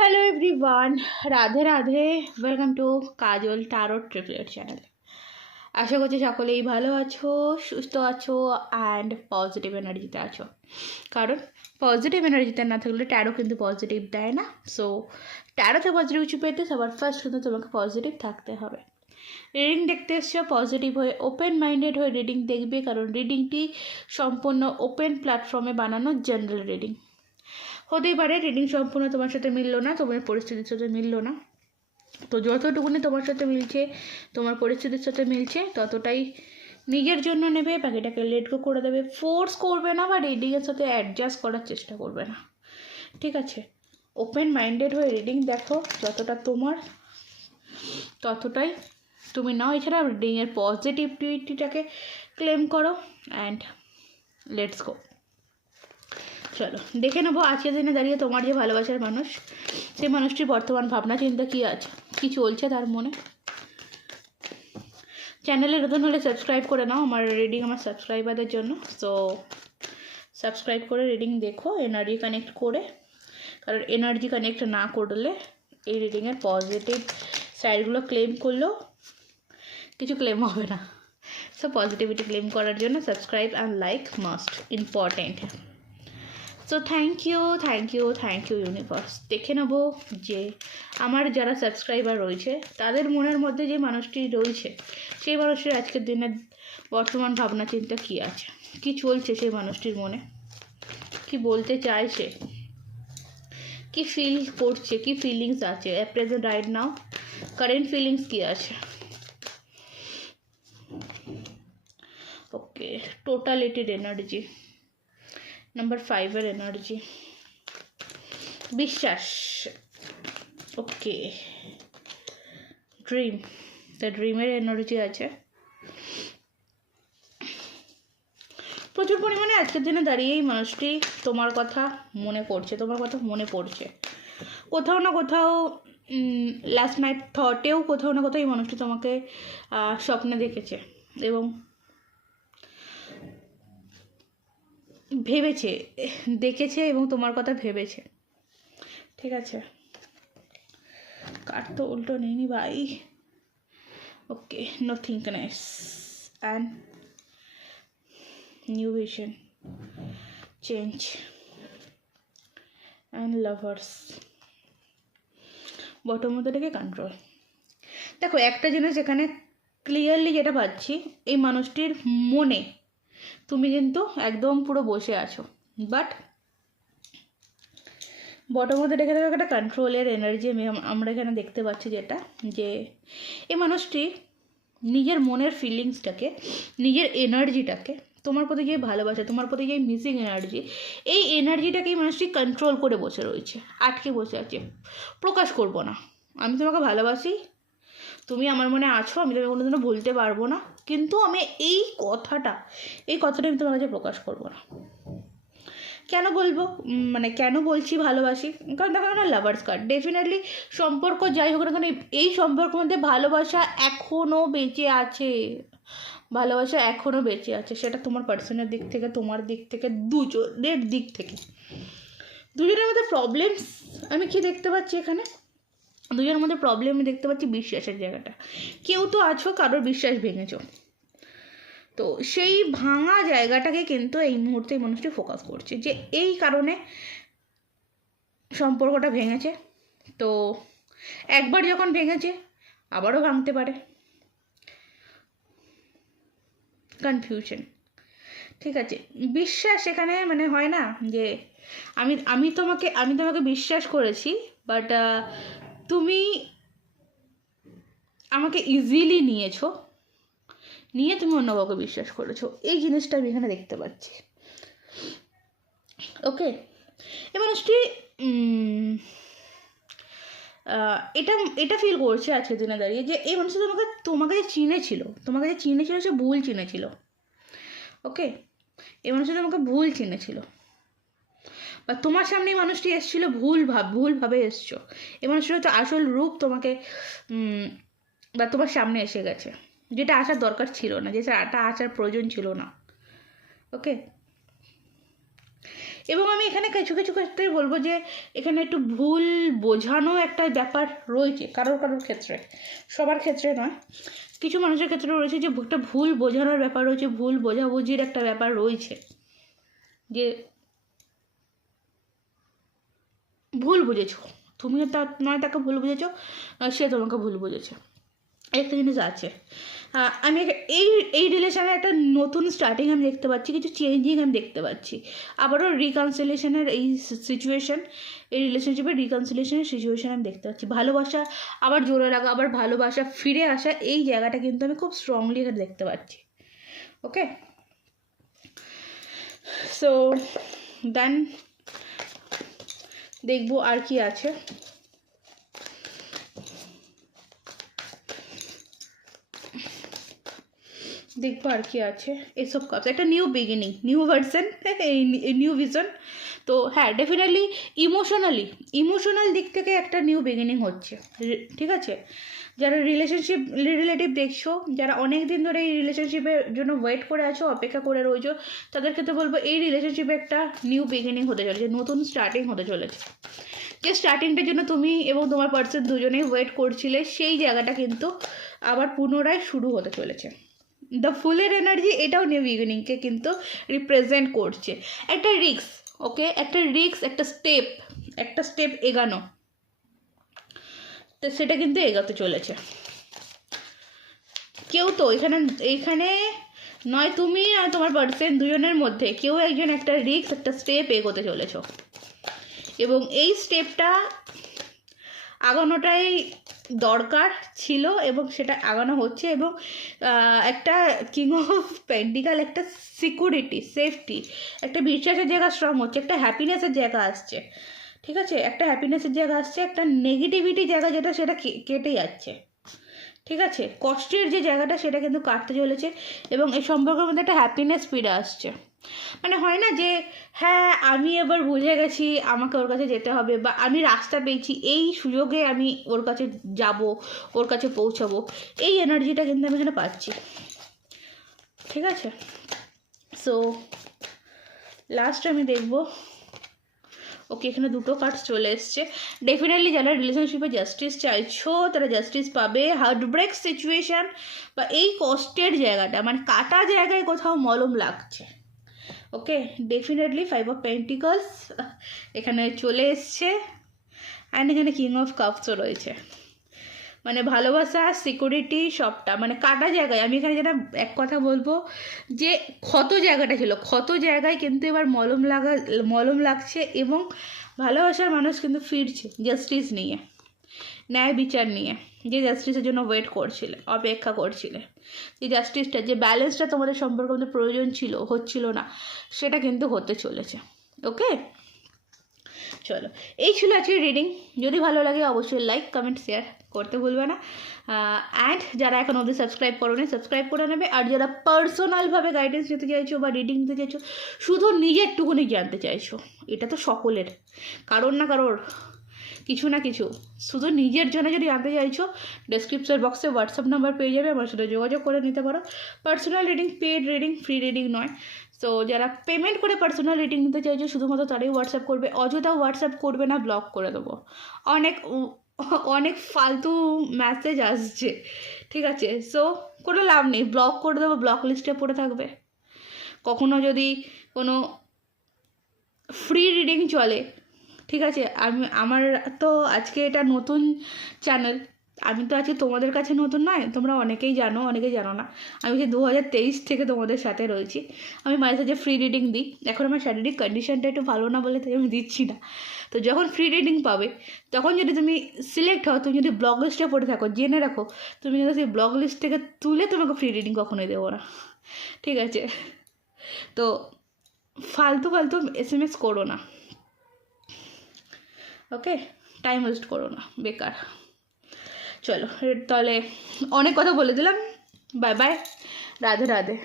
Hello everyone, Radhe Radhe. Welcome to Kajal tarot triplet channel. আশা করছি সকলেই ভালো আছো, সুস্থ আছো অ্যান্ড পজিটিভ এনার্জিতে আছো। কারণ পজিটিভ এনার্জিতে না থাকলে ট্যারো কিন্তু পজিটিভ দেয় না। সো ট্যারোতে পজিটিভ কিছু পেতে সবার ফার্স্ট কিন্তু তোমাকে পজিটিভ থাকতে হবে। রিডিং দেখতে এসছো, পজিটিভ হয়ে ওপেন মাইন্ডেড হয়ে রিডিং দেখবে, কারণ রিডিংটি সম্পূর্ণ ওপেন প্ল্যাটফর্মে বানানো জেনারেল রিডিং। হতেই পারে রিডিং সম্পূর্ণ তোমার সাথে মিললো না, তোমার পরিস্থিতির সাথে মিললো না, তো যতটুকুনি তোমার সাথে মিলছে, তোমার পরিস্থিতির সাথে মিলছে, ততটাই নিজের জন্য নেবে, বাকিটাকে লেট গো করে দেবে। ফোর্স করবে না বা রিডিংয়ের সাথে অ্যাডজাস্ট করার চেষ্টা করবে না, ঠিক আছে? ওপেন মাইন্ডেড হয়ে রিডিং দেখো, যতটা তোমার ততটাই তুমি নাও। এছাড়া রিডিংয়ের পজিটিভিটিটাকে ক্লেম করো অ্যান্ড লেটস গো। চলো দেখে নেবো আজকের দিনে দাঁড়িয়ে তোমার যে ভালোবাসার মানুষ, সেই মানুষটির বর্তমান ভাবনা চিন্তা কী আছে, কী চলছে তার মনে। চ্যানেলে নতুন হলে সাবস্ক্রাইব করে নাও, আমার রিডিং আমার সাবস্ক্রাইবারদের জন্য। সো সাবস্ক্রাইব করে রিডিং দেখো এনার্জি কানেক্ট করে, কারণ এনার্জি কানেক্ট না করলে এই রিডিংয়ের পজিটিভ সাইডগুলো ক্লেম করলেও কিছু ক্লেম হবে না। সো পজিটিভিটি ক্লেম করার জন্য subscribe and like must important. So thank you universe. দেখে নেব যে আমার যারা সাবস্ক্রাইবার রয়েছে তাদের মনের মধ্যে যে মানুষটি রয়েছে, সেই মানুষটির আজকের দিনের বর্তমান ভাবনা চিন্তা কী আছে, কী চলছে সেই মানুষটির মনে, কি বলতে চাইছে, কি ফিল করছে, কি ফিলিংস আছে at present right now, current feelings কী আছে। ওকে, টোটালিটির এনার্জি, নাম্বার 5-এর এনার্জি, বিশ্বাস। ওকে, ড্রিম, দ্য ড্রিমের এনার্জি আছে প্রচুর পরিমাণে। আজকের দিনে দাঁড়িয়েই মানুষটি তোমার কথা মনে করছে, তোমার কথা মনে পড়ছে কোথাও না কোথাও। লাস্ট নাইট থটেও কোথাও না কোথাও এই মানুষটি তোমাকে স্বপ্নে দেখেছে এবং ভেবেছে, দেখেছে এবং তোমার কথা ভেবেছে, ঠিক আছে? কার তো উল্টো নেই ভাই। ওকে, নো থিঙ্কনেস and new vision, change and lovers, bottom মধ্যে থেকে কন্ট্রোল। দেখো একটা জিনিস এখানে ক্লিয়ারলি যেটা পাচ্ছি, এই মানুষটির মনে তুমি কিন্তু একদম পুরো বসে আছো, বাট বটম মধ্যে রেখে দেখো একটা কন্ট্রোলের এনার্জি আমরা এখানে দেখতে পাচ্ছি, যেটা যে এই মানুষটি নিজের মনের ফিলিংসটাকে, নিজের এনার্জিটাকে, তোমার প্রতি যে ভালোবাসা, তোমার প্রতি যে মিসিং এনার্জি, এই এনার্জিটাকেই মানুষটি কন্ট্রোল করে বসে রয়েছে, আটকে বসে আছে। প্রকাশ করবো না, আমি তোমাকে ভালোবাসি, তুমি আমার মনে আছো, আমি তোমাকে কোনোদিনও বলতে পারবো না, কিন্তু আমি এই কথাটা আমি তোমার কাছে প্রকাশ করবো না। কেন বলবো, মানে কেন বলছি ভালোবাসি, কারণ দেখো না লাভার্স কার্ড, ডেফিনেটলি সম্পর্ক যাই হোক না কেন, এই সম্পর্কের মধ্যে ভালোবাসা এখনও বেঁচে আছে, ভালোবাসা এখনও বেঁচে আছে। সেটা তোমার পার্সনের দিক থেকে, তোমার দিক থেকে, দুজনের দিক থেকে। দুজনের মধ্যে প্রবলেমস আমি কি দেখতে পাচ্ছি এখানে, দুজনের মধ্যে প্রবলেম আমি দেখতে পাচ্ছি বিশ্বাসের জায়গাটা। কেউ তো আছো কারোর বিশ্বাস ভেঙেছো, তো সেই ভাঙা জায়গাটাকে কিন্তু এই মুহূর্তে এই মানুষটি ফোকাস করছে, যে এই কারণে সম্পর্কটা ভেঙেছে। তো একবার যখন ভেঙেছে আবারও ভাঙতে পারে, কনফিউশন, ঠিক আছে? বিশ্বাস এখানে মানে হয় না যে আমি তোমাকে বিশ্বাস করেছি, বাট তুমি আমাকে ইজিলি নিয়ে তুমি অন্য কাউকে বিশ্বাস করেছো, এই জিনিসটা আমি এখানে দেখতে পাচ্ছি। ওকে, এই মানুষটি এটা ফিল করছে আজকের দিনে দাঁড়িয়ে, যে এই মানুষটা তোমাকে যে চিনেছিল সে ভুল চিনেছিল। ওকে, এই মানুষটা তোমাকে ভুল চিনেছিল, বা তোমার সামনে এই মানুষটি এসেছিলো ভুলভাবে এসছো। এই মানুষটা হয়তো আসল রূপ তোমাকে বা তোমার সামনে এসে গেছে, যেটা আসার দরকার ছিল না, যেটা আসার প্রয়োজন ছিল না। ওকে, এবং আমি এখানে কিছু কিছু ক্ষেত্রে বলবো যে এখানে একটু ভুল বোঝানো একটা ব্যাপার রয়েছে কারোর কারোর ক্ষেত্রে, সবার ক্ষেত্রে নয়, কিছু মানুষের ক্ষেত্রে রয়েছে যে একটা ভুল বোঝানোর ব্যাপার রয়েছে, ভুল বোঝাবুঝির একটা ব্যাপার রয়েছে, যে ভুল বুঝেছো, তুমি নয় তাকে ভুল বুঝেছো, সে তোমাকে ভুল বুঝেছে, একটা জিনিস আছে। আমি এই এই রিলেশনে একটা নতুন স্টার্টিং আমি দেখতে পাচ্ছি, কিছু চেঞ্জিং আমি দেখতে পাচ্ছি, আবারও রিকনসিলিয়েশনের এই সিচুয়েশান, এই রিলেশনশিপের রিকনসিলিয়েশনের সিচুয়েশান আমি দেখতে পাচ্ছি, ভালোবাসা আবার জোরে লাগা, আবার ভালোবাসা ফিরে আসা, এই জায়গাটা কিন্তু আমি খুব স্ট্রংলি এখানে দেখতে পাচ্ছি। ওকে, সো দেন দেখবো আর কি আছে। দেখবো আর কি আছে এসব কাজ, একটা new beginning, new version, new vision. তো হ্যাঁ, ডেফিনেটলি ইমোশনাল দিক থেকে একটা নিউ বিগিনিং হচ্ছে, ঠিক আছে। যারা রিলেটিভ দেখছো, যারা অনেক দিন ধরে এই রিলেশনশিপের জন্য ওয়েট করে আছো, অপেক্ষা করে রয়েছো, তাদের ক্ষেত্রে বলবো এই রিলেশনশিপে একটা নিউ বিগিনিং হতে চলেছে, নতুন স্টার্টিং হতে চলেছে। যে স্টার্টিংটার জন্য তুমি এবং তোমার পার্সন দুজনেই ওয়েট করছিলে, সেই জায়গাটা কিন্তু আবার পুনরায় শুরু হতে চলেছে। দ্য ফুলের এনার্জি এটাও নিউ বিগিনিংকে কিন্তু রিপ্রেজেন্ট করছে, একটা রিস্ক, ওকে, একটা রিস্ক, একটা স্টেপ এগানো, তো সেটা কিন্তু এগাতে চলেছে। কেউ তো এইখানে নয় তুমি আর তোমার পার্সন দুজনের মধ্যে কেউ একজন একটা রিস্ক, একটা স্টেপ এগোতে চলেছ, এবং এই স্টেপটা আগানোটাই দরকার ছিল এবং সেটা আগানো হচ্ছে, এবং একটা কিং অফ পেন্টিকাল, একটা সিকিউরিটি, সেফটি, একটা বিশ্বাসের জায়গা স্ট্রং হচ্ছে, একটা হ্যাপিনেসের জায়গা আসছে, ঠিক আছে, একটা হ্যাপিনেসের জায়গা আসছে, একটা নেগেটিভিটি জায়গা যেটা সেটা কেটে যাচ্ছে, ঠিক আছে, কষ্টের যে জায়গাটা সেটা কিন্তু কাটতে চলেছে, এবং এই সম্পর্কের মধ্যে একটা হ্যাপিনেস ফিরে আসছে। মানে হয় না যে হ্যাঁ আমি এবার বুঝে গেছি আমাকে ওর কাছে যেতে হবে, বা আমি রাস্তা পেয়েছি, এই সুযোগে আমি ওর কাছে যাব, ওর কাছে পৌঁছাবো, এই এনার্জিটা কিন্তু আমি এখানে পাচ্ছি, ঠিক আছে। সো লাস্ট আমি দেখবো, ওকে, এখানে দুটো কার্ডস চলে এসছে। ডেফিনেটলি যারা রিলেশনশিপে জাস্টিস চাইছো তারা জাস্টিস পাবে। হার্টব্রেক সিচুয়েশান বা এই কষ্টের জায়গাটা, মানে কাটা জায়গায় কোথাও মলম লাগছে, ওকে, ডেফিনেটলি 5 অফ পেন্টিকলস এখানে চলে এসছে, অ্যান্ড এখানে কিং অফ কাপসও রয়েছে, মানে ভালোবাসা, সিকিউরিটি, সবটা মানে কাটা জায়গায়। আমি এখানে যেটা এক কথা বলবো যে ক্ষত জায়গাটা ছিল, ক্ষত জায়গায় কিন্তু এবার মলম লাগছে, এবং ভালোবাসার মানুষ কিন্তু ফিরছে জাস্টিস নিয়ে, ন্যায় বিচার নিয়ে, যে জাস্টিসের জন্য ওয়েট করছিলে, অপেক্ষা করছিলে, যে জাস্টিসটা, যে ব্যালেন্সটা তোমাদের সম্পর্কের মধ্যে প্রয়োজন ছিল, হচ্ছিল না, সেটা কিন্তু হতে চলেছে। ওকে, চলো, এই ছিল আজকে রিডিং। যদি ভালো লাগে অবশ্যই লাইক, কমেন্ট, শেয়ার করতে ভুলবে না, অ্যান্ড যারা এখন অবধি সাবস্ক্রাইব করোনি সাবস্ক্রাইব করে নেবে। আর যারা পার্সোনালভাবে গাইডেন্স নিতে চাইছো বা রিডিং নিতে চাইছো, শুধু নিজেরটুকুনি জানতে চাইছো, এটা তো সকলের, কারোর না কারোর কিছু না কিছু, শুধু নিজের জন্য যদি জানতে চাইছো, ডেসক্রিপশন বক্সে হোয়াটসঅ্যাপ নাম্বার পেয়ে যাবে, আমার সাথে যোগাযোগ করে নিতে পারো। Personal reading paid reading, free reading নয়। সো যারা পেমেন্ট করে পার্সোনাল রিডিং নিতে চাইছো শুধুমাত্র তারাই হোয়াটসঅ্যাপ করবে, অযথা হোয়াটসঅ্যাপ করবে না, ব্লক করে দেবো। অনেক ফালতু মেসেজ আসছে, ঠিক আছে, সো কোনো লাভ নেই, ব্লক করে দেবো, ব্লক লিস্টে পড়ে থাকবে। কখনো যদি কোনো ফ্রি রিডিং চলে, ঠিক আছে, আমার তো আজকে এটা নতুন চ্যানেল, আমি তো আজকে তোমাদের কাছে নতুন নয়, তোমরা অনেকেই জানো, অনেকেই জানো না, আমি যে 2023 থেকে তোমাদের সাথে রয়েছি। আমি মাঝে সাঝে ফ্রি রিডিং দিই, এখন আমার শারীরিক কন্ডিশনটা একটু ভালো না বলে তাই আমি দিচ্ছি না। তো যখন ফ্রি রিডিং পাবে, তখন যদি তুমি সিলেক্ট হও, তুমি যদি ব্লগ লিস্টে পড়ে থাকো, জেনে রাখো তুমি যদি সেই ব্লগ লিস্ট থেকে তুলে তোমাকে ফ্রি রিডিং কখনোই দেবো না, ঠিক আছে। তো ফালতু SMS করো না, ওকে, টাইম ওয়েস্ট করো না বেকার। চলো তাহলে, অনেক কথা বলে দিলাম, বাই বাই, রাধে রাধে।